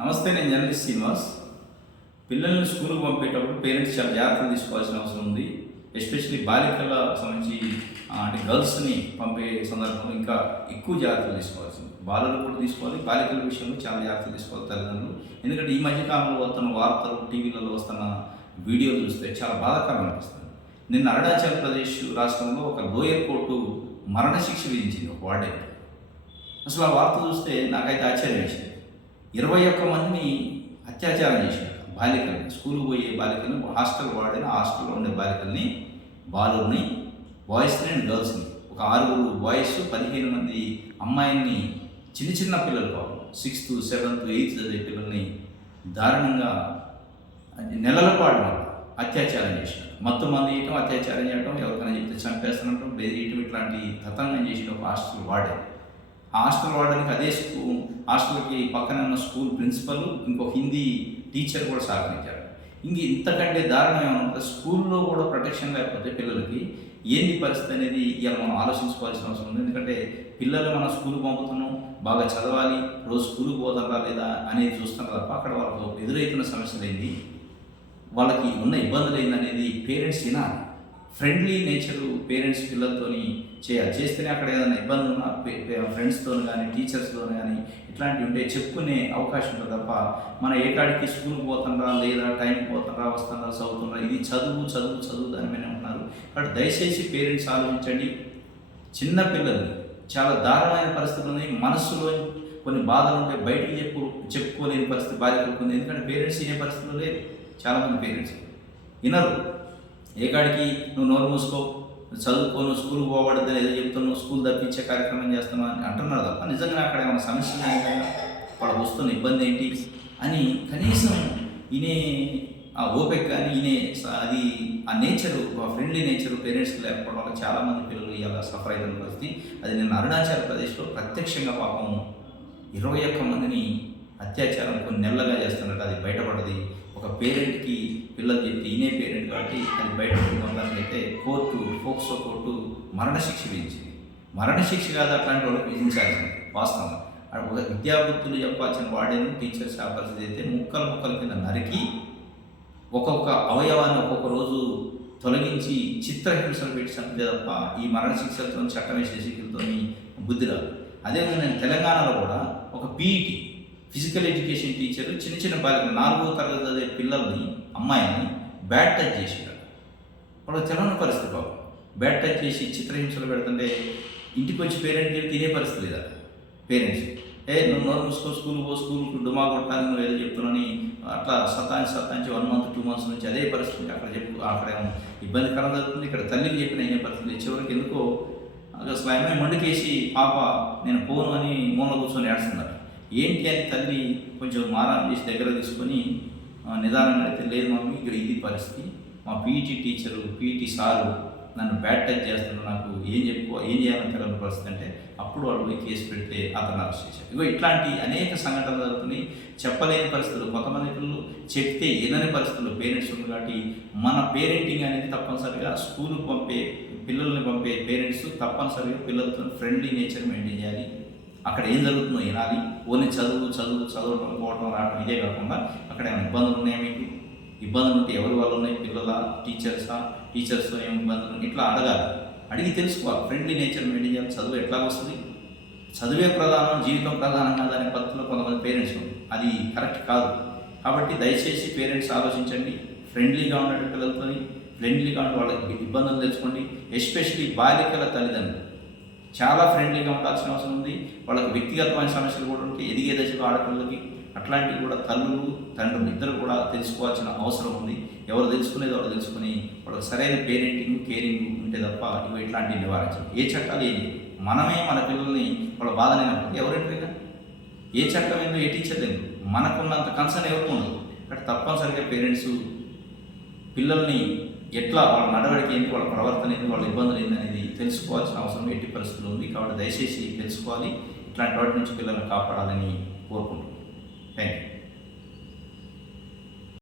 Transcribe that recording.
నమస్తే, నేను జర్నలిస్ట్ శ్రీనివాస్. పిల్లల్ని స్కూల్కి పంపేటప్పుడు పేరెంట్స్ చాలా జాగ్రత్తలు తీసుకోవాల్సిన అవసరం ఉంది. ఎస్పెషల్లీ బాలికల సంబంధించి అంటే గర్ల్స్ని పంపే సందర్భంలో ఇంకా ఎక్కువ జాగ్రత్తలు తీసుకోవాల్సింది. బాలలు కూడా తీసుకోవాలి, బాలికల విషయంలో చాలా జాగ్రత్తలు తీసుకోవాలి తల్లిదండ్రులు. ఎందుకంటే ఈ మధ్యకాలంలో వస్తున్న వార్తలు, టీవీలలో వస్తున్న వీడియోలు చూస్తే చాలా బాధాకరం అనిపిస్తుంది. నిన్న అరుణాచల్ ప్రదేశ్ రాష్ట్రంలో ఒక లోయర్ కోర్టు మరణశిక్ష విధించింది ఒక వార్డెన్కి. అసలు ఆ వార్త చూస్తే నాకైతే ఆశ్చర్యం వేసింది. 21 మందిని అత్యాచారం చేశారు. బాలికల్ని, స్కూల్కి పోయే బాలికల్ని, హాస్టల్ వాడిన హాస్టల్లో ఉండే బాలికల్ని, బాలుర్ని, బాయ్స్ని అండ్ గర్ల్స్ని, ఒక 6 బాయ్స్, 15 మంది అమ్మాయిల్ని, చిన్న చిన్న పిల్లలు పాపం 6th, 7th, 8th చదివే పిల్లల్ని దారుణంగా నెలల పాటు అత్యాచారం చేశారు. మత్తు మంది చేయటం, అత్యాచారం చేయడం, ఎవరికైనా చెప్తే చంపేస్తున్నట్టు బెదిరియటం, ఇట్లాంటి తతంగం చేసిన ఒక హాస్టల్ వార్డెన్. ఆ హాస్టల్ వార్డెన్కి అదే హాస్టల్కి పక్కన ఉన్న స్కూల్ ప్రిన్సిపల్, ఇంకో హిందీ టీచర్ కూడా సహకరించారు. ఇంతకంటే దారుణం ఏమన్నా, స్కూల్లో కూడా ప్రొటెక్షన్ లేకపోతే పిల్లలకి ఏంది పరిస్థితి అనేది ఇలా మనం ఆలోచించుకోవాల్సిన అవసరం ఉంది. ఎందుకంటే పిల్లలు మనం స్కూల్కి పంపుతున్నాం, బాగా చదవాలి, రోజు స్కూల్కి పోతారా లేదా అనేది చూస్తున్నారు తప్ప అక్కడ వాళ్ళకు ఎదురవుతున్న సమస్యలు ఏంటి, వాళ్ళకి ఉన్న ఇబ్బందులు ఏందనేది పేరెంట్స్ వినాలి. ఫ్రెండ్లీ నేచరు పేరెంట్స్ పిల్లలతోని చేయాలి. చేస్తేనే అక్కడ ఏదైనా ఇబ్బంది ఉన్నా ఫ్రెండ్స్తో కానీ టీచర్స్తో కానీ ఇట్లాంటివి ఉంటే చెప్పుకునే అవకాశం ఉంటుంది తప్ప మన ఏకాడికి స్కూల్కి పోతుండ్రా లేదా టైంకి పోతుండ్రా, వస్తుండ్రా, చదువుతుండ్రా, ఇది చదువు చదువు చదువు దాని మీద ఉంటున్నారు. కాబట్టి దయచేసి పేరెంట్స్ ఆలోచించండి. చిన్న పిల్లల్ని చాలా దారుణమైన పరిస్థితులు ఉన్నాయి. మనస్సులో కొన్ని బాధలు ఉంటాయి, బయటికి చెప్పుకోలేని పరిస్థితి బాధ్యతలు ఉంది. ఎందుకంటే పేరెంట్స్ వినే పరిస్థితులు లేవు. చాలామంది పేరెంట్స్ వినరు. ఏకాడికి నువ్వు నోరు మూసుకో, చదువుకోను, స్కూల్కి పోబడద్దని ఏదో చెప్తున్నావు, స్కూల్ తప్పించే కార్యక్రమం చేస్తున్నావు అని అంటున్నారు తప్ప నిజంగా అక్కడ ఏమైనా సమస్యలు ఉన్నాయా, వాళ్ళకి వస్తున్న ఇబ్బంది ఏంటి అని కనీసం వినే ఆ ఓపిక కానీ వినే అది ఆ నేచరు, ఆ ఫ్రెండ్లీ నేచరు పేరెంట్స్కి లేకపోవడం వల్ల చాలామంది పిల్లలు ఇలా సఫర్ అయిన పరిస్థితి. అది నేను అరుణాచల్ ప్రదేశ్లో ప్రత్యక్షంగా పాపం 21 మందిని అత్యాచారం కొన్ని నెలలుగా చేస్తున్నట్టు అది బయటపడ్డది. ఒక పేరెంట్కి పిల్లలు చెప్తే ఇనే పేరెంట్ కాబట్టి అది బయటపడుకోవడానికి అయితే ఫోక్సో కోర్టు మరణశిక్ష విధించింది. మరణశిక్ష కాదు, అట్లాంటి వాళ్ళకి విధించాల్సింది వాస్తవం. ఒక విద్యాబుద్ధులు చెప్పాల్సిన వాడేను టీచర్స్ ఆ పరిస్థితి అయితే ముక్కల కింద నరికి ఒక్కొక్క అవయవాన్ని ఒక్కొక్క రోజు తొలగించి చిత్రహింసలు పెట్టి చంపితే తప్ప ఈ మరణశిక్షలతో చట్టం వేసే శిక్షలతో బుద్ధి రాదు. అదేవిధంగా నేను తెలంగాణలో కూడా ఒక పీఈటీ ఫిజికల్ ఎడ్యుకేషన్ టీచరు చిన్న బాలికలు 4వ తరగతి చదివే పిల్లల్ని, అమ్మాయిని బ్యాడ్ టచ్ చేసినారు. వాళ్ళకి తెలవని పరిస్థితి బాబు. బ్యాడ్ టచ్ చేసి చిత్రహింసలు పెడుతుంటే ఇంటికి వచ్చి పేరెంట్కి తినే పరిస్థితి లేదా పేరెంట్స్. నువ్వు నోరు మూసుకో, స్కూల్కి డుమా కొట్టాలని నువ్వు ఏదో చెప్తున్నాని అట్లా సతాంచి 1 month 2 months నుంచి అదే పరిస్థితి. అక్కడ ఇబ్బందికరం జరుగుతుంది. ఇక్కడ తల్లికి చెప్పిన అయిన పరిస్థితి. చివరికి ఎందుకో అసలు అమ్మాయి మండుకేసి పాప నేను పోను అని మూల కూర్చొని ఏడుస్తున్నారు. ఏంటి అని తల్లి కొంచెం మారాన్ చేసి దగ్గర తీసుకొని నిదానంగా అయితే, లేదు మమ్మీ ఇక్కడ ఇది పరిస్థితి, మా పీఈటీ సారు నన్ను బ్యాడ్ టచ్ చేస్తున్నారు, నాకు ఏం చేయాలని తెలియని పరిస్థితి అంటే అప్పుడు వాళ్ళు పోయి కేసు పెడితే అతను అరెస్ట్ చేశారు. ఇట్లాంటి అనేక సంఘటనలు జరుగుతున్నాయి. చెప్పలేని పరిస్థితులు, కొంతమంది పిల్లలు చెప్తే వినని పరిస్థితులు పేరెంట్స్ ఉంది. కాబట్టి మన పేరెంటింగ్ అనేది తప్పనిసరిగా స్కూల్కి పిల్లల్ని పంపే పేరెంట్స్ తప్పనిసరిగా పిల్లలతో ఫ్రెండ్లీ నేచర్ మెయింటైన్ చేయాలి. అక్కడ ఏం జరుగుతుందో వినాలి. ఓన్లీ చదవడం పోవడం రావడం ఇదే కాకుండా అక్కడ ఏమైనా ఇబ్బందులు ఉన్నాయా, మీకు ఇబ్బందులు ఉంటే ఎవరి వల్ల ఉన్నాయి, పిల్లల టీచర్స్తో ఏమి ఇబ్బందులు, ఇట్లా అడగాలి. అడిగి తెలుసుకోవాలి. ఫ్రెండ్లీ నేచర్ మెయింటైన్ చేయాలి. చదువు ఎట్లా వస్తుంది, చదువే ప్రధానం, జీవితం ప్రధానం కాదనే పద్ధతిలో కొంతమంది పేరెంట్స్ ఉంది. అది కరెక్ట్ కాదు. కాబట్టి దయచేసి పేరెంట్స్ ఆలోచించండి. ఫ్రెండ్లీగా ఉండండి, పిల్లలతో ఫ్రెండ్లీగా ఉండి వాళ్ళకి ఇబ్బందులు తెలుసుకోండి. ఎస్పెషలీ బాలికల తల్లిదండ్రులు చాలా ఫ్రెండ్లీగా ఉండాల్సిన అవసరం ఉంది. వాళ్ళకి వ్యక్తిగతమైన సమస్యలు కూడా ఉంటాయి ఎదిగే దశలో ఆడపిల్లలకి. అట్లాంటివి కూడా తల్లులు తండ్రులు ఇద్దరు కూడా తెలుసుకోవాల్సిన అవసరం ఉంది. ఎవరు తెలుసుకునేది వాళ్ళు తెలుసుకుని వాళ్ళకి సరైన పేరెంటింగ్, కేరింగ్ ఉంటే తప్ప ఇట్లాంటివి నివారించాలి. ఏ చట్టాలు ఏది మనమే మన పిల్లల్ని వాళ్ళ బాధనైనప్పుడు ఎవరింటారు, ఏ చట్టం ఏందో, ఏ టీచర్ లేదు, మనకున్నంత కన్సర్న్ ఎవరికి ఉండదు. కాబట్టి తప్పనిసరిగా పేరెంట్స్ పిల్లల్ని ఎట్లా వాళ్ళ నడవడికి ఏంటి, వాళ్ళ ప్రవర్తన ఏంటి, వాళ్ళ ఇబ్బందులు ఏంటి అనేది తెలుసుకోవాల్సిన అవసరం ఎట్టి పరిస్థితులు ఉంది. కాబట్టి దయచేసి తెలుసుకోవాలి. ఇట్లాంటి వాటి నుంచి పిల్లల్ని కాపాడాలని కోరుకుంటున్నాను. Thank you.